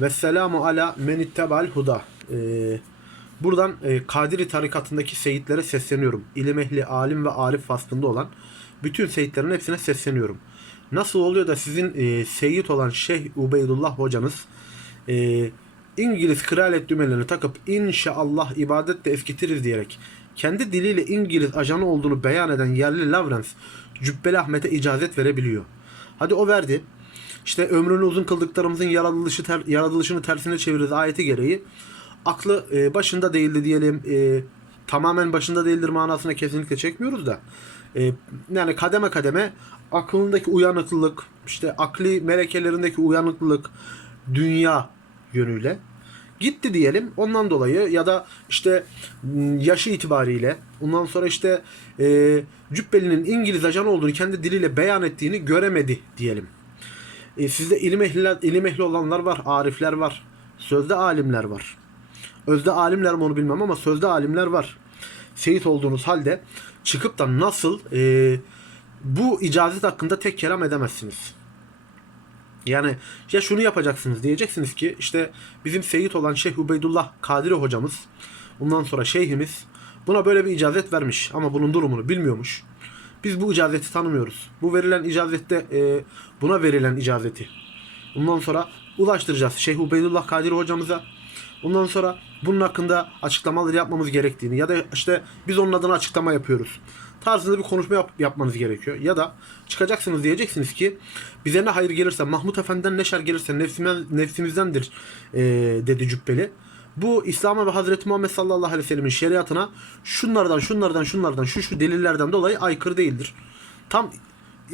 Ve selamu ala men ittebal huda. Ee, buradan e, Kadiri tarikatındaki seyitlere sesleniyorum. İlim ehli, alim ve arif faslında olan bütün seyitlerin hepsine sesleniyorum. Nasıl oluyor da sizin e, seyit olan Şeyh Ubeydullah hocanız e, İngiliz kraliyet düğmelerini takıp inşallah ibadetle eskitiriz diyerek kendi diliyle İngiliz ajanı olduğunu beyan eden yerli Lawrence Cübbeli Ahmet'e icazet verebiliyor. Hadi o verdi. İşte ömrünü uzun kıldıklarımızın yaratılışı ter, yaratılışını tersine çeviririz ayeti gereği. Aklı e, başında değildi diyelim. E, tamamen başında değildir manasına kesinlikle çekmiyoruz da. E, yani kademe kademe aklındaki uyanıklılık, işte akli melekelerindeki uyanıklılık, dünya yönüyle gitti diyelim. Ondan dolayı ya da işte yaşı itibariyle ondan sonra işte e, Cübbeli'nin İngiliz ajan olduğunu kendi diliyle beyan ettiğini göremedi diyelim. E, sizde ilim ehli, ilim ehli olanlar var, arifler var. Sözde alimler var. Özde alimler mi onu bilmem ama sözde alimler var. Seyit olduğunuz halde çıkıp da nasıl e, bu icazet hakkında tek kelam edemezsiniz. Yani ya şunu yapacaksınız diyeceksiniz ki işte bizim seyit olan Şeyh Ubeydullah Kadiri hocamız ondan sonra şeyhimiz buna böyle bir icazet vermiş ama bunun durumunu bilmiyormuş. Biz bu icazeti tanımıyoruz. Bu verilen icazette e, buna verilen icazeti. Ondan sonra ulaştıracağız Şeyh Ubeydullah Kadiri hocamıza. Ondan sonra bunun hakkında açıklamalar yapmamız gerektiğini ya da işte biz onun adına açıklama yapıyoruz tarzında bir konuşma yap- yapmanız gerekiyor. Ya da çıkacaksınız diyeceksiniz ki bize ne hayır gelirse Mahmut Efendi'den ne şer gelirse nefsime, nefsimizdendir e, dedi Cübbeli. Bu İslam'a ve Hazreti Muhammed sallallahu aleyhi ve sellemin şeriatına şunlardan şunlardan şunlardan şu şu delillerden dolayı aykırı değildir. Tam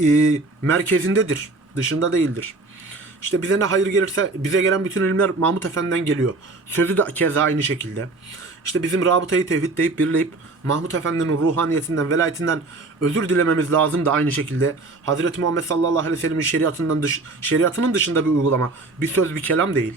e, merkezindedir. Dışında değildir. İşte bize ne hayır gelirse bize gelen bütün ilimler Mahmut Efendi'den geliyor. Sözü de keza aynı şekilde. İşte bizim rabıtayı tevhid deyip birleyip Mahmut Efendi'nin ruhaniyetinden, velayetinden özür dilememiz lazım da aynı şekilde. Hazreti Muhammed sallallahu aleyhi ve sellemin şeriatından dış, şeriatının dışında bir uygulama. Bir söz bir kelam değil.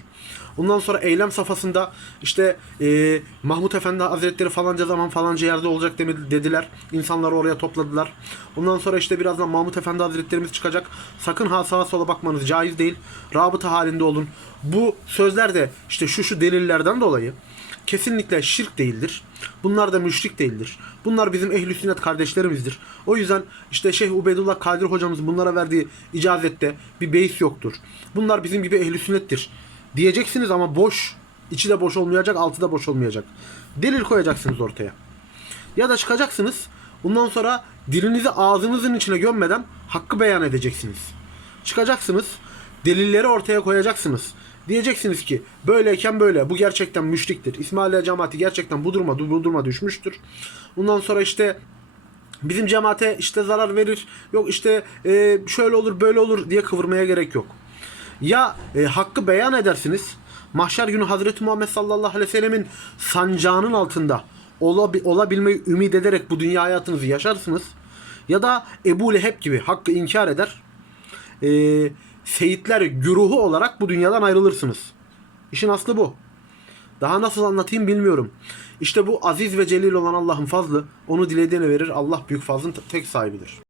Ondan sonra eylem safhasında işte e, Mahmut Efendi Hazretleri falanca zaman falanca yerde olacak dediler. İnsanları oraya topladılar. Ondan sonra işte birazdan Mahmut Efendi Hazretlerimiz çıkacak. Sakın ha sağa sola bakmanız caiz değil. Rabıta halinde olun. Bu sözler de işte şu şu delillerden dolayı kesinlikle şirk değildir. Bunlar da müşrik değildir. Bunlar bizim ehl-i sünnet kardeşlerimizdir. O yüzden işte Şeyh Ubeydullah Kadir hocamız bunlara verdiği icazette bir beis yoktur. Bunlar bizim gibi ehl-i sünnettir. Diyeceksiniz ama boş. içi de boş olmayacak, altı da boş olmayacak. Delil koyacaksınız ortaya. Ya da çıkacaksınız. Ondan sonra dilinizi ağzınızın içine gömmeden hakkı beyan edeceksiniz. Çıkacaksınız. Delilleri ortaya koyacaksınız. Diyeceksiniz ki böyleyken böyle bu gerçekten müşriktir. İsmailiye cemaati gerçekten bu duruma bu duruma düşmüştür. Ondan sonra işte bizim cemaate işte zarar verir. Yok işte e, şöyle olur böyle olur diye kıvırmaya gerek yok. Ya e, hakkı beyan edersiniz. Mahşer günü Hazreti Muhammed sallallahu aleyhi ve sellemin sancağının altında olabi, olabilmeyi ümit ederek bu dünya hayatınızı yaşarsınız. Ya da Ebu Leheb gibi hakkı inkar eder. E, seyitler güruhu olarak bu dünyadan ayrılırsınız. İşin aslı bu. Daha nasıl anlatayım bilmiyorum. İşte bu aziz ve celil olan Allah'ın fazlı. Onu dilediğine verir. Allah büyük fazlın tek sahibidir.